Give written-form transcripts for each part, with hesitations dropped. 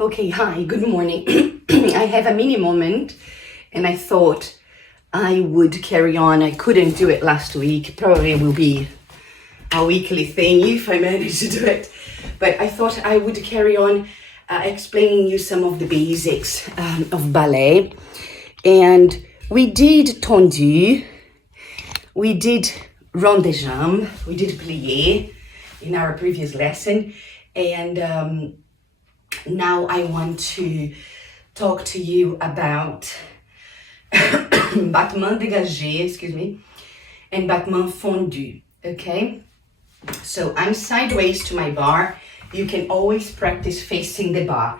Okay, hi, good morning. I have a mini moment and I thought I would carry on. I couldn't do it last week. Probably will be a weekly thing if I manage to do it. But I thought I would carry on explaining you some of the basics of ballet. And we did tendu, we did rond de jambe, we did plié in our previous lesson. And now I want to talk to you about Battement dégagé, and Battement Fondu, okay? So I'm sideways to my bar. You can always practice facing the bar.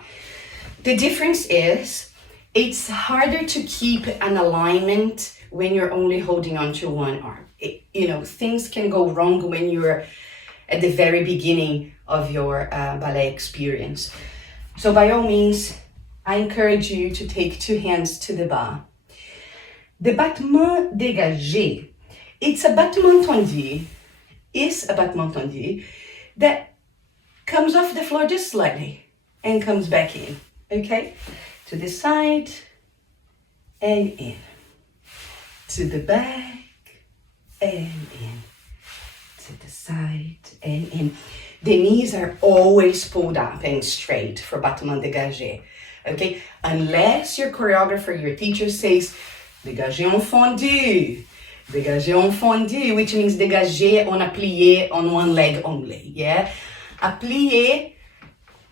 The difference is it's harder to keep an alignment when you're only holding on to one arm. Things can go wrong when you're at the very beginning of your ballet experience. So by all means, I encourage you to take two hands to the bar. The battement dégagé, it's a battement tendu, that comes off the floor just slightly and comes back in, okay? To the side and in. To the back and in. To the side and in. The knees are always pulled up and straight for battement dégagé, okay? Unless your choreographer, your teacher says, dégagé en fondu, which means dégagé on a plié on one leg only, yeah? A plié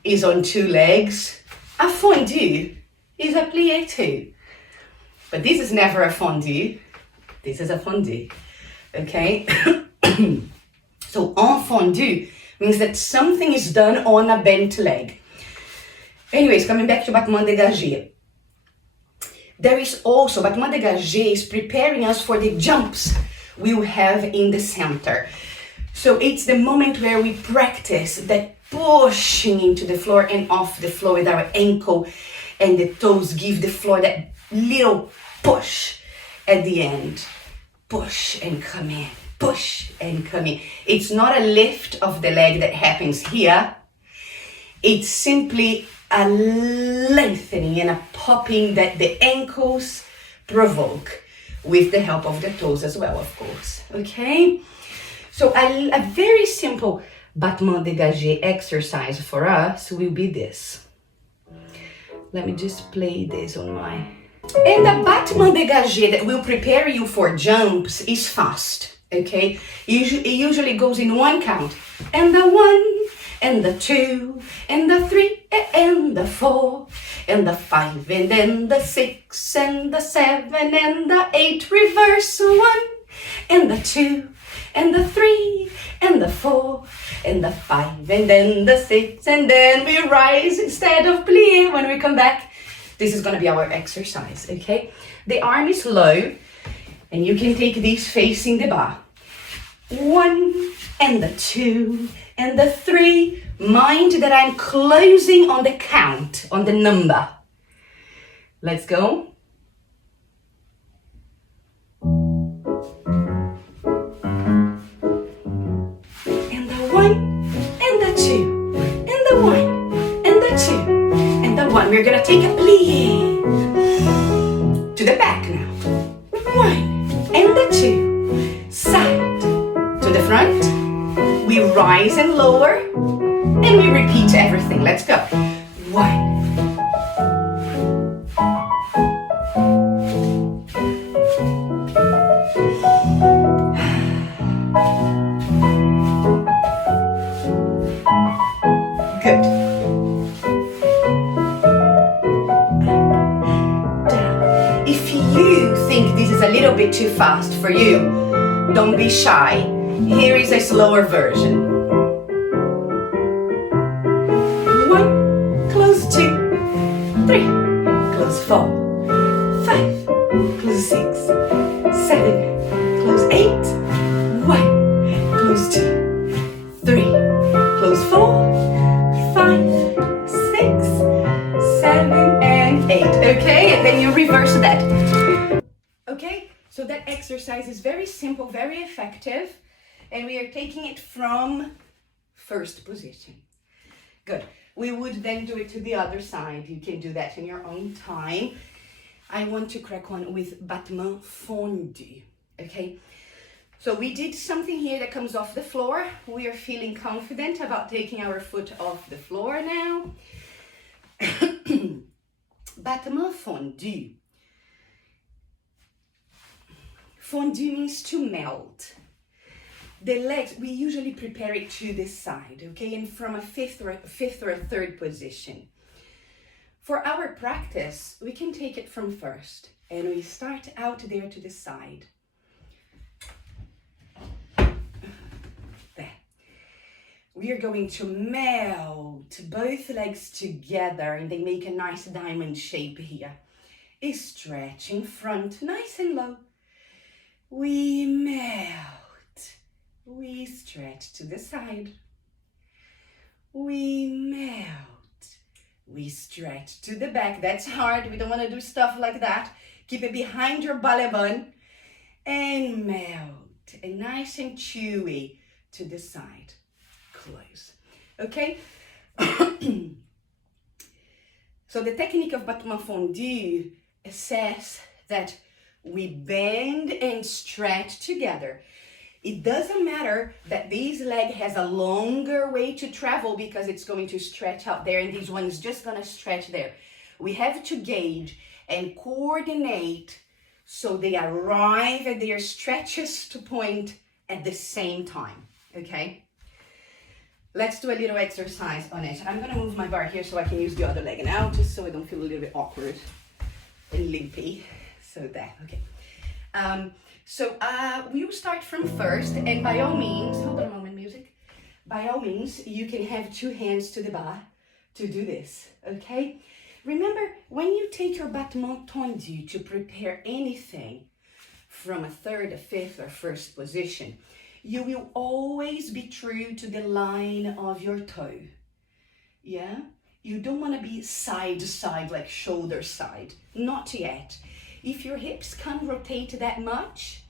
is on two legs. A fondu is a plié too. But this is never a fondu. This is a fondu, okay? So en fondu means that something is done on a bent leg. Anyways, coming back to battement dégagé. There is also, battement dégagé is preparing us for the jumps we will have in the center. So it's the moment where we practice that pushing into the floor and off the floor with our ankle and the toes, give the floor that little push at the end. Push and come in. Push and come in. It's not a lift of the leg that happens here. It's simply a lengthening and a popping that the ankles provoke with the help of the toes as well, of course. Okay? So a very simple battement dégagé exercise for us will be this. Let me just play this on my... And the battement dégagé that will prepare you for jumps is fast. Okay, it usually goes in one count, and the 1, and the 2, and the 3, and the 4, and the 5, and then the 6, and the 7, and the 8, reverse 1, and the 2, and the 3, and the 4, and the 5, and then the 6, and then we rise instead of plié when we come back. This is gonna be our exercise, okay? The arm is low, and you can take these facing the bar. 1 and the 2 and the 3. Mind that I'm closing on the count, on the number. Let's go. And the 1 and the 2 and the 1 and the 2 and the 1. We're gonna take a plié to the back now. 1 and the 2. Side. To the front, we rise and lower, and we repeat everything. Let's go. 1. Good. Down. If you think this is a little bit too fast for you, don't be shy. Here is a slower version. 1, close 2, 3, close 4, 5, close 6, 7, close 8, 1, close 2, 3, close 4, 5, 6, 7, and 8. Okay, and then you reverse that. Okay, so that exercise is very simple, very effective. And we are taking it from first position. Good. we would then do it to the other side. You can do that in your own time. I want to crack on with Battement Fondu, okay? So we did something here that comes off the floor. We are feeling confident about taking our foot off the floor now. Battement Fondu. Fondu means to melt. The legs, we usually prepare it to this side, okay? And from a fifth or a third position. For our practice, we can take it from first and we start out there to the side. There. We are going to melt both legs together and they make a nice diamond shape here. A stretch in front, nice and low. We melt. We stretch to the side. We melt. We stretch to the back. That's hard. We don't want to do stuff like that. Keep it behind your ballet bun. And melt. And nice and chewy to the side. Close. Okay? So the technique of Battement Fondu says that we bend and stretch together. It doesn't matter that this leg has a longer way to travel because it's going to stretch out there and this one is just going to stretch there. We have to gauge and coordinate so they arrive at their stretchest point at the same time, okay? Let's do a little exercise on it. I'm going to move my bar here so I can use the other leg now, just so I don't feel a little bit awkward and limpy. So there, okay. We will start from first, and by all means, hold on a moment, music. By all means, you can have two hands to the bar to do this, okay? Remember, when you take your battement tendu to prepare anything from a third, a fifth, or first position, you will always be true to the line of your toe, yeah? You don't want to be side to side, like shoulder side, not yet. If your hips can't rotate that much,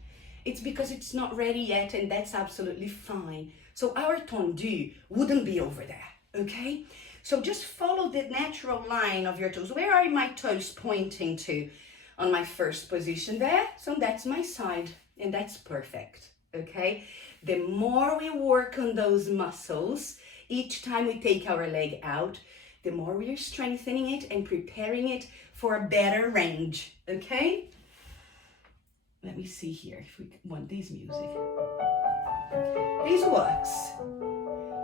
it's because it's not ready yet, and that's absolutely fine. So our tendu wouldn't be over there, okay? So just follow the natural line of your toes. Where are my toes pointing to on my first position there? So that's my side, and that's perfect, okay? The more we work on those muscles, each time we take our leg out, the more we are strengthening it and preparing it for a better range, okay? Let me see here if we want this music. This works.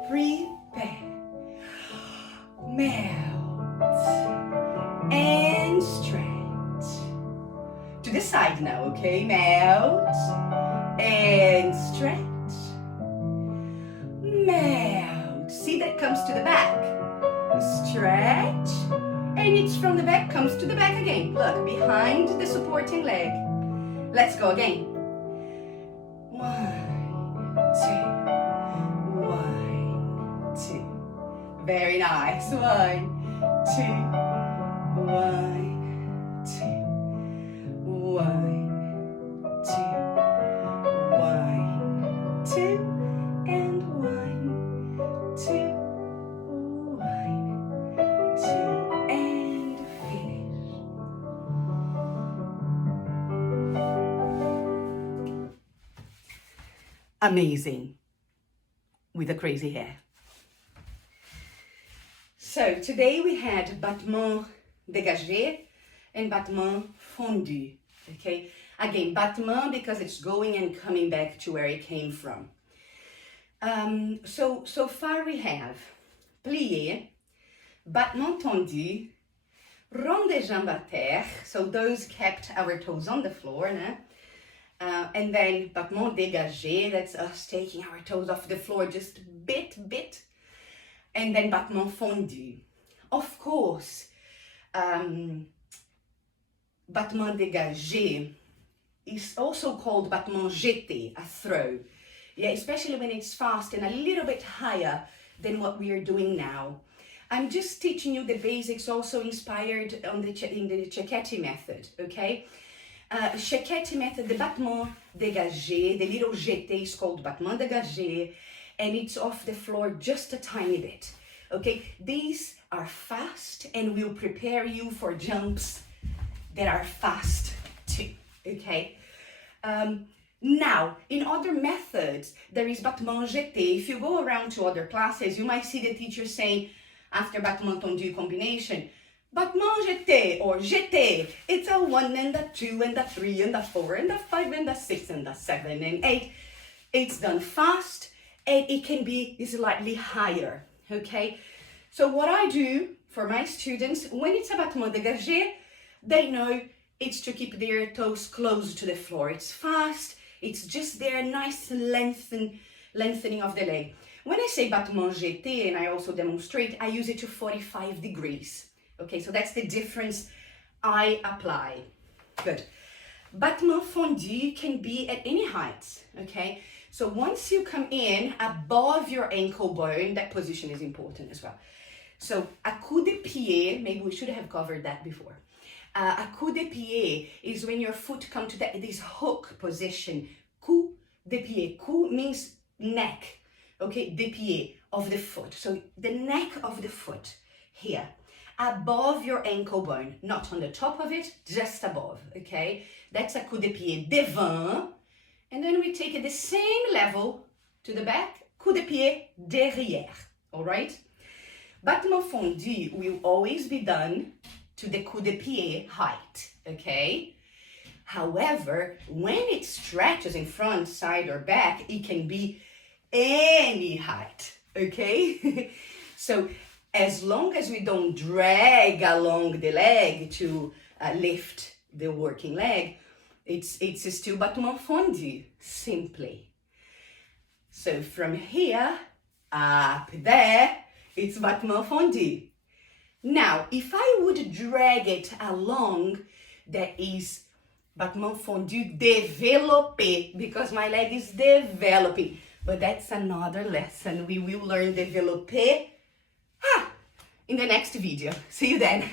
Prepare, melt, and stretch. To the side now, okay? Melt, and stretch, melt. See, that comes to the back. Stretch, and it's from the back, comes to the back again. Look, behind the supporting leg. Let's go again. 1, 2, 1, 2. Very nice. 1, 2, 1, 2, 1, 2, 1, 2, and 1, 2. Amazing with the crazy hair. So today we had battement dégagé and battement fondu, okay? Again, battement because it's going and coming back to where it came from. So far we have plié, battement tendu, rond des jambes à terre, so those kept our toes on the floor, né? And then battement dégagé, that's us taking our toes off the floor just bit. And then battement fondu. Of course, battement dégagé is also called battement jeté, a throw. Yeah, especially when it's fast and a little bit higher than what we are doing now. I'm just teaching you the basics, also inspired on in the Cecchetti method, okay? Cecchetti method, the battement dégagé, the little jeté is called battement dégagé, and it's off the floor just a tiny bit. Okay, these are fast and will prepare you for jumps that are fast too, okay? Now, in other methods, there is battement jeté. If you go around to other classes, you might see the teacher saying, after battement fondu combination, battement jeté or jeté. It's a 1 and a 2 and a 3 and a 4 and a 5 and a 6 and a 7 and 8. It's done fast and it can be slightly higher, okay? So what I do for my students, when it's a battement dégagé, they know it's to keep their toes close to the floor. It's fast, it's just there, nice lengthening of the leg. When I say battement jeté, and I also demonstrate, I use it to 45 degrees. Okay, so that's the difference I apply. Good. Battement fondu can be at any height, okay? So once you come in above your ankle bone, that position is important as well. So a coup de pied, maybe we should have covered that before. A coup de pied is when your foot comes to this hook position. Coup de pied. Coup means neck, okay? De pied, of the foot. So the neck of the foot here, above your ankle bone, not on the top of it, just above, okay? That's a coup de pied devant. And then we take it the same level to the back, coup de pied derrière, all right? Battement fondu will always be done to the coup de pied height, okay? However, when it stretches in front, side, or back, it can be any height, okay? So as long as we don't drag along the leg to lift the working leg, it's still battement fondu, simply. So from here up there, it's battement fondu. Now, if I would drag it along, that is battement fondu développé, because my leg is developing. But that's another lesson. We will learn développé in the next video. See you then.